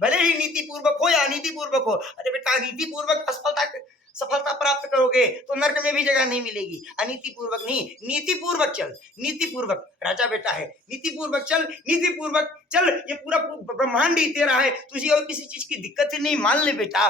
भले ही नीति पूर्वक हो या अनीति पूर्वक हो। अरे बेटा नीति पूर्वक सफलता प्राप्त करोगे तो नरक में भी जगह नहीं मिलेगी। अनीति पूर्वक नहीं, नीति पूर्वक चल। नीति पूर्वक राजा बेटा है, नीति पूर्वक चल, नीति पूर्वक चल। ये पूरा ब्रह्मांड ही तेरा है, तुझे और किसी चीज की दिक्कत ही नहीं। मान ले बेटा,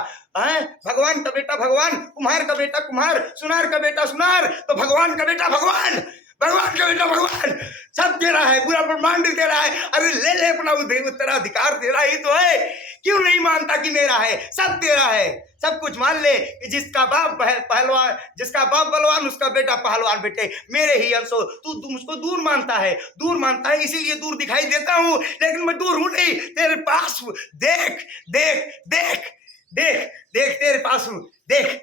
भगवान का बेटा भगवान, कुम्हार का बेटा कुम्हार, सुनार का बेटा सुनार, तो भगवान का बेटा भगवान, भगवान का बेटा भगवान, सब तेरा है, पूरा ब्रह्मांड तेरा है। अरे ले ले अपना उत्तराधिकार तेरा ही तो है। क्यों नहीं मानता कि मेरा है? सब तेरा है, सब कुछ मान ले कि जिसका बाप पहलवान, जिसका बाप बलवान उसका बेटा पहलवान। बेटे मेरे ही अंश हो। तू मुझको दूर मानता है, दूर मानता है, इसीलिए दूर दिखाई देता हूं, लेकिन मैं दूर हूं नहीं, तेरे पास हूं। देख देख देख देख देख तेरे पास हूं। देख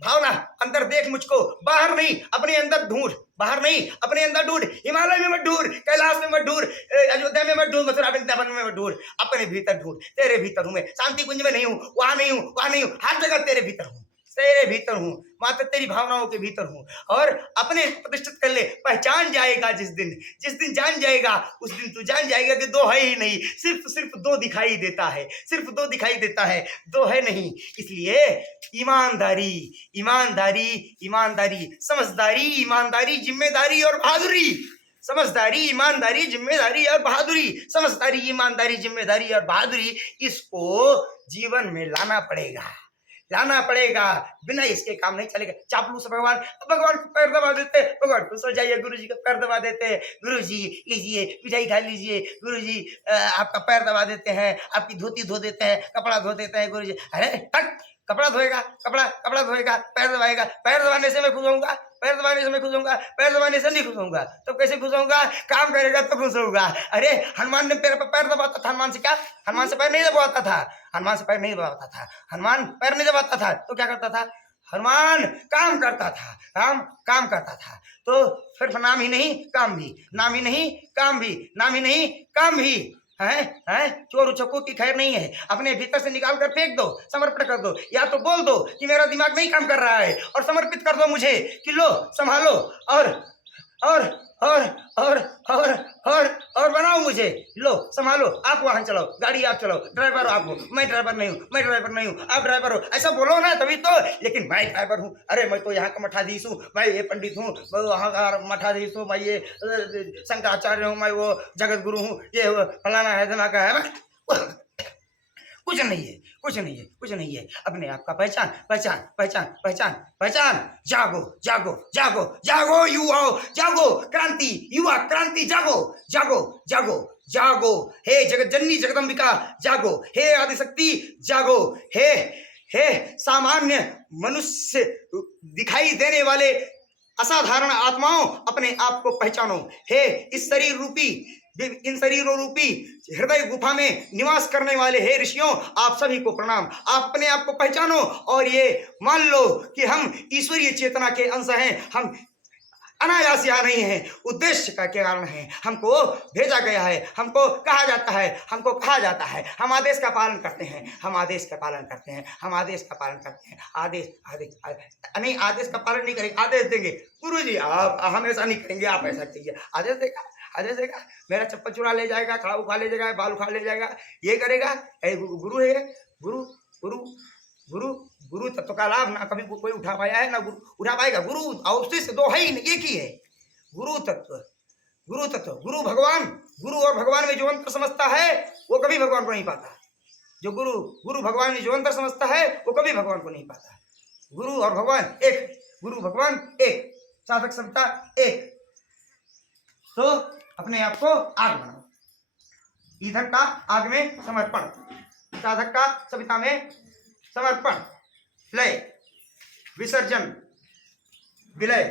भावना, अंदर देख मुझको, बाहर नहीं अपने अंदर ढूंढ, बाहर नहीं अपने अंदर ढूंढ। हिमालय में मत ढूंढ, कैलाश में मत ढूंढ, अयोध्या में मत ढूंढ, मथुरा वृंदावन में मत ढूंढ, अपने भीतर ढूंढ। तेरे भीतर हूं मैं, शांति कुंज में नहीं हूं, वहां नहीं हूं, वहां नहीं हूं, हर जगह तेरे भीतर हूं, तेरे भीतर हूं, मात्र तेरी भावनाओं के भीतर हूं। और अपने प्रतिष्ठित कर ले, पहचान जाएगा जिस दिन जान जाएगा, उस दिन तू जान जाएगा कि दो है ही नहीं, सिर्फ दो दिखाई देता है, सिर्फ दो दिखाई देता है, दो है नहीं। इसलिए ईमानदारी, ईमानदारी, ईमानदारी, समझदारी, ईमानदारी, जिम्मेदारी और बहादुरी। समझदारी, ईमानदारी, जिम्मेदारी और बहादुरी, समझदारी, ईमानदारी, जिम्मेदारी और बहादुरी, इसको जीवन में लाना पड़ेगा, लाना पड़ेगा। बिना इसके काम नहीं चलेगा। चापलूस भगवान, भगवान को पैर दबा देते, भगवान को सो जाइए, गुरु जी का पैर दबा देते हैं, गुरु जी लीजिए मिठाई खा लीजिए, गुरु जी आपका पैर दबा देते हैं, आपकी धोती धो देते हैं, कपड़ा धो देते हैं गुरु जी। अरे हट, कपड़ा धोएगा, कपड़ा धोएगा, पैर दबाएगा, पैर दबाने से मैं खुश होऊंगा, पैर दबाने से मैं खुश होऊंगा, पैर दबाने से नहीं खुश होऊंगा। तो कैसे खुश होऊंगा? काम करेगा तो खुश होऊंगा। अरे हनुमान ने पैर दबाता था, हनुमान से क्या? हनुमान से पैर नहीं दबाता था, हनुमान से पैर नहीं दबाता था, हनुमान पैर नहीं दबाता था, तो क्या करता था? हनुमान काम करता था, काम करता था। तो फिर नाम ही नहीं काम भी, नाम ही नहीं काम भी, नाम ही नहीं काम भी है। चोर उचक्कों की खैर नहीं है, अपने भीतर से निकाल कर फेंक दो, समर्पण कर दो, या तो बोल दो कि मेरा दिमाग नहीं काम कर रहा है, और समर्पित कर दो मुझे कि लो संभालो और और और और और और और बनाओ मुझे, लो संभालो, आप वाहन चलाओ, गाड़ी आप चलाओ, ड्राइवर आप हो, मैं ड्राइवर नहीं हूँ, मैं ड्राइवर नहीं हूँ, आप ड्राइवर हो, ऐसा बोलो ना तभी तो। लेकिन मैं ड्राइवर हूँ, अरे मैं तो यहाँ का मठाधीश हूँ, मैं ये पंडित हूँ, मैं वहाँ का मठाधीश हूँ, मैं ये शंकराचार्य हूँ, मैं वो जगत गुरु हूँ, ये फलाना है धमाका है। कुछ नहीं है, कुछ नहीं है, कुछ नहीं है। अपने आप का पहचान, पहचान, पहचान, पहचान, पहचान। जागो, जागो, जागो, जागो युवाओं, जागो, क्रांति, युवा क्रांति, जागो, जागो, जागो, जागो। हे जगत जननी जगदम्बिका जागो, हे आदिशक्ति जागो, हे सामान्य मनुष्य दिखाई देने वाले असाधारण आत्माओं, अपने आप को पहचानो। हे इस शरीर रूपी, इन शरीरों रूपी हृदय गुफा में निवास करने वाले हे ऋषियों, आप सभी को प्रणाम। आप अपने आप को पहचानो और ये मान लो कि हम ईश्वरीय चेतना के अंश हैं, हम अनायास यहाँ नहीं है, उद्देश्य का कारण है, हमको भेजा गया है, हमको कहा जाता है, हमको कहा जाता है, हम आदेश का पालन करते हैं, हम आदेश का पालन करते हैं, हम आदेश का पालन करते हैं। आदेश आदेश नहीं, आदेश का पालन नहीं करेंगे, आदेश देंगे। गुरु जी आप हम ऐसा नहीं करेंगे, आप ऐसा कीजिए, आदेश देगा, आदेश देगा। मेरा चप्पल चुरा ले जाएगा, खड़ा उखा ले जाएगा, बाल उखा ले जाएगा, ये करेगा। गुरु है, गुरु गुरु गुरु गुरु तत्व का लाभ ना कभी कोई उठा पाया है, ना उठा पाएगा। गुरु अवशिष्ट दो है ही, एक ही है गुरु तत्व, गुरु तत्व, गुरु भगवान। गुरु और भगवान में जो अंतर समझता है वो कभी भगवान को नहीं पाता। जो गुरु भगवान में जो अंतर समझता है वो कभी भगवान को नहीं पाता। गुरु और भगवान एक, गुरु भगवान एक, साधक सविता एक। तो अपने आप को आग बनाओ, ईंधन का आग में समर्पण, साधक का सविता में समर्पण, लय विसर्जन, विलय।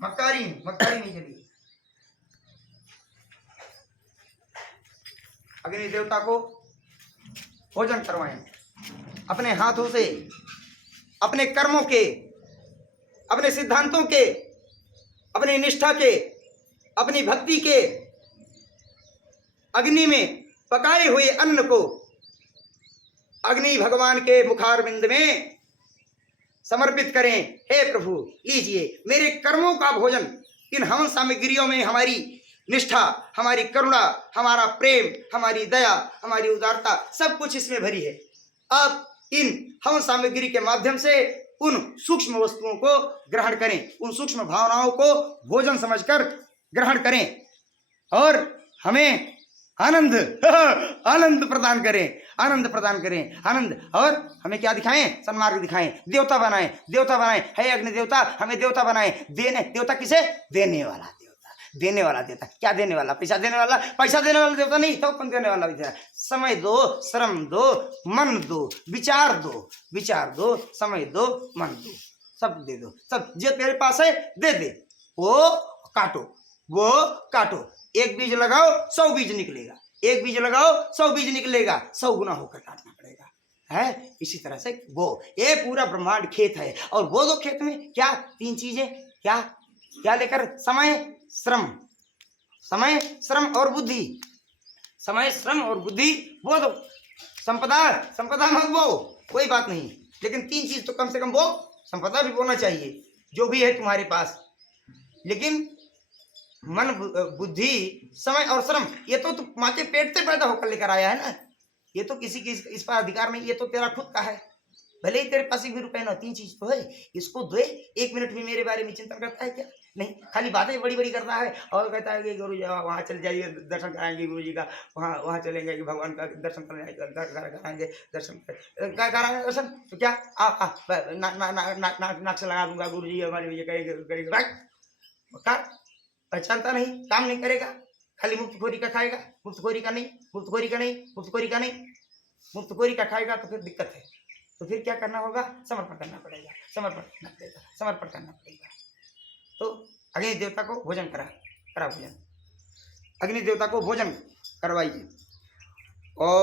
मक्कारी नहीं चली। अग्नि देवता को भोजन करवाएं, अपने हाथों से, अपने कर्मों के, अपने सिद्धांतों के, अपनी निष्ठा के, अपनी भक्ति के अग्नि में पकाए हुए अन्न को अग्नि भगवान के मुखारविंद में समर्पित करें। हे प्रभु लीजिए मेरे कर्मों का भोजन, इन हवन सामग्रियों में हमारी निष्ठा, हमारी करुणा, हमारा प्रेम, हमारी दया, हमारी उदारता सब कुछ इसमें भरी है। आप इन हवन सामग्री के माध्यम से उन सूक्ष्म वस्तुओं को ग्रहण करें, उन सूक्ष्म भावनाओं को भोजन समझकर ग्रहण करें और हमें आनंद आनंद प्रदान करें, आनंद प्रदान करें, आनंद। और हमें क्या दिखाएं? सन्मार्ग दिखाएं, देवता बनाएं, देवता बनाएं। हे अग्नि देवता, हमें देवता बनाएं। देने देवता किसे? देने वाला देवता, देने वाला देवता। क्या देने वाला? पैसा देने वाला? पैसा देने वाला देवता नहीं तो कौन देने वाला देवता? समय दो, श्रम दो, मन दो, विचार दो, विचार दो, समय दो, मन दो, सब दे दो। सब जो तेरे पास है दे दे। वो काटो, वो काटो। एक बीज लगाओ 100 बीज निकलेगा, एक बीज लगाओ 100 बीज निकलेगा, 100 गुना होकर काटना पड़ेगा, है। इसी तरह से वो ये पूरा ब्रह्मांड खेत है और वो दो खेत में क्या 3 चीजें, क्या क्या लेकर? समय, श्रम, समय, श्रम और बुद्धि। समय, श्रम और बुद्धि वो दो। संपदा, संपदा मत बो, कोई बात नहीं, लेकिन 3 चीज तो कम से कम वो। संपदा भी बोना चाहिए जो भी है तुम्हारे पास, लेकिन मन, बुद्धि, समय और श्रम ये तो तू माँ के पेट से पैदा होकर लेकर आया है ना। ये तो किसी की इस पर अधिकार नहीं, ये तो तेरा खुद का है। भले ही तेरे पास 1 भी रुपए ना, 3 चीज तो है। इसको दे। 1 मिनट भी मेरे बारे में चिंतन करता है क्या? नहीं, खाली बातें बड़ी बड़ी करता है और कहता है कि गुरु जी वहाँ चल जाइए, दर्शन कराएंगे गुरु जी का, वहाँ चलेंगे कि भगवान का दर्शन कराएंगे, दर्शन कराएंगे दर्शन। तो क्या नाक से लगा दूंगा गुरु जी हमारे ये करेंगे। पहचानता नहीं, काम नहीं करेगा, खाली मुफ्तखोरी का खाएगा। मुफ्तखोरी का नहीं, मुफ्तखोरी का नहीं, मुफ्तखोरी का नहीं, मुफ्तखोरी का खाएगा तो फिर दिक्कत है। तो फिर क्या करना होगा? समर्पण करना पड़ेगा, समर्पण करना पड़ेगा, समर्पण करना पड़ेगा। तो अग्नि देवता को भोजन करा भोजन, अग्नि देवता को भोजन करवाइए। और